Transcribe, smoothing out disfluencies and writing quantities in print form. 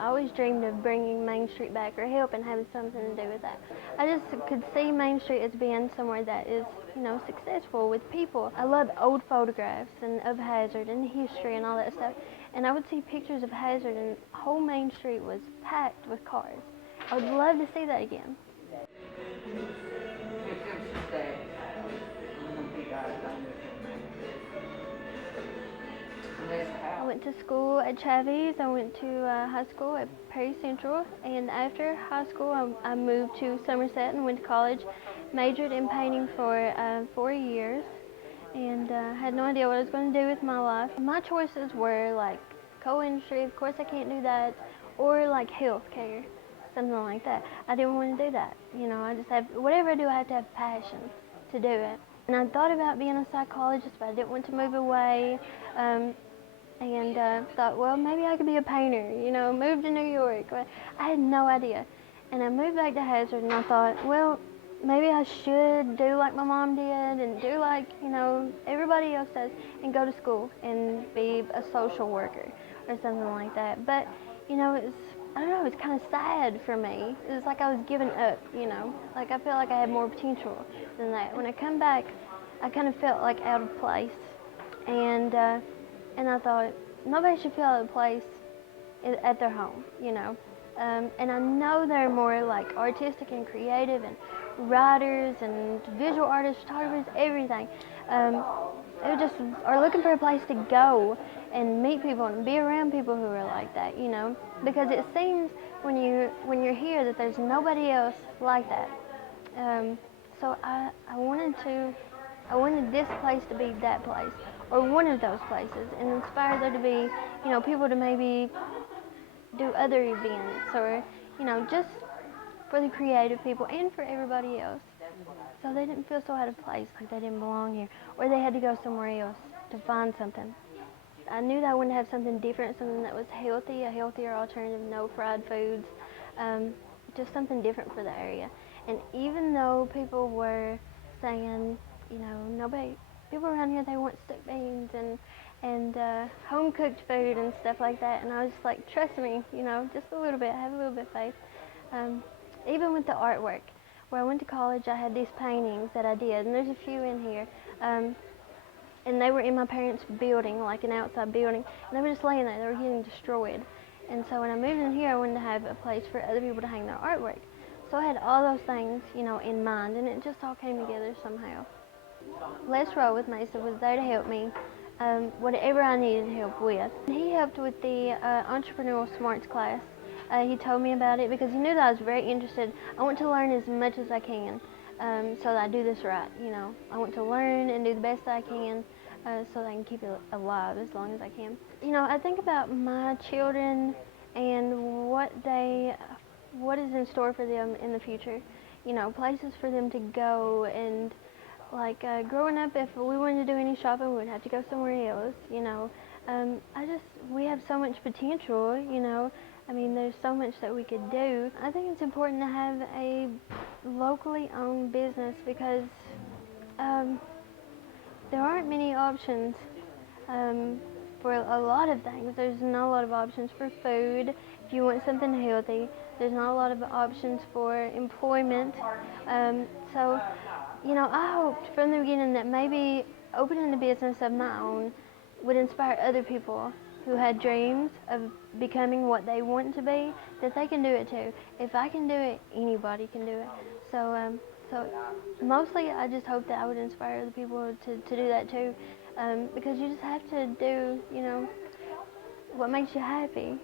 I always dreamed of bringing Main Street back or helping having something to do with that. I just could see Main Street as being somewhere that is, successful with people. I love old photographs and of Hazard and history and all that stuff. And I would see pictures of Hazard and whole Main Street was packed with cars. I would love to see that again. I went to school at Chavez. I went to high school at Perry Central, and after high school, I moved to Somerset and went to college. Majored in painting for 4 years, and had no idea what I was going to do with my life. My choices were like co-industry. Of course, I can't do that, or like healthcare, something like that. I didn't want to do that. I just have whatever I do, I have to have passion to do it. And I thought about being a psychologist, but I didn't want to move away. And thought, well, maybe I could be a painter, move to New York. But I had no idea. And I moved back to Hazard, and I thought, well, maybe I should do like my mom did and do like, everybody else does and go to school and be a social worker or something like that. But, I don't know, it's kind of sad for me. It was like I was giving up, like I felt like I had more potential than that. When I come back, I kind of felt like out of place. And I thought, nobody should feel out of place at their home, And I know they're more like artistic and creative and writers and visual artists, photographers, everything. They just are looking for a place to go and meet people and be around people who are like that, Because it seems when you're here that there's nobody else like that. So I wanted this place to be that place, or one of those places, and inspire there to be, people to maybe do other events, or, just for the creative people and for everybody else. So they didn't feel so out of place, like they didn't belong here, or they had to go somewhere else to find something. I knew that I wanted to have something different, something that was healthy, a healthier alternative, no fried foods, just something different for the area. And even though people were saying, nobody, people around here, they want steak beans and home cooked food and stuff like that. And I was just like, trust me, just a little bit, have a little bit of faith. Even with the artwork, where I went to college, I had these paintings that I did, and there's a few in here. And they were in my parents' building, like an outside building, and they were just laying there, they were getting destroyed. And so when I moved in here, I wanted to have a place for other people to hang their artwork. So I had all those things, in mind, and it just all came together somehow. Les Rowe with Mesa was there to help me, whatever I needed help with. He helped with the Entrepreneurial Smarts class. He told me about it because he knew that I was very interested. I want to learn as much as I can so that I do this right, I want to learn and do the best I can so that I can keep it alive as long as I can. I think about my children and what is in store for them in the future. Places for them to go, and like growing up, if we wanted to do any shopping, we would have to go somewhere else. We have so much potential. There's so much that we could do. I think it's important to have a locally owned business because there aren't many options for a lot of things. There's not a lot of options for food. If you want something healthy, there's not a lot of options for employment. So, I hoped from the beginning that maybe opening a business of my own would inspire other people who had dreams of becoming what they want to be, that they can do it too. If I can do it, anybody can do it. So mostly I just hope that I would inspire other people to do that too, because you just have to do, what makes you happy.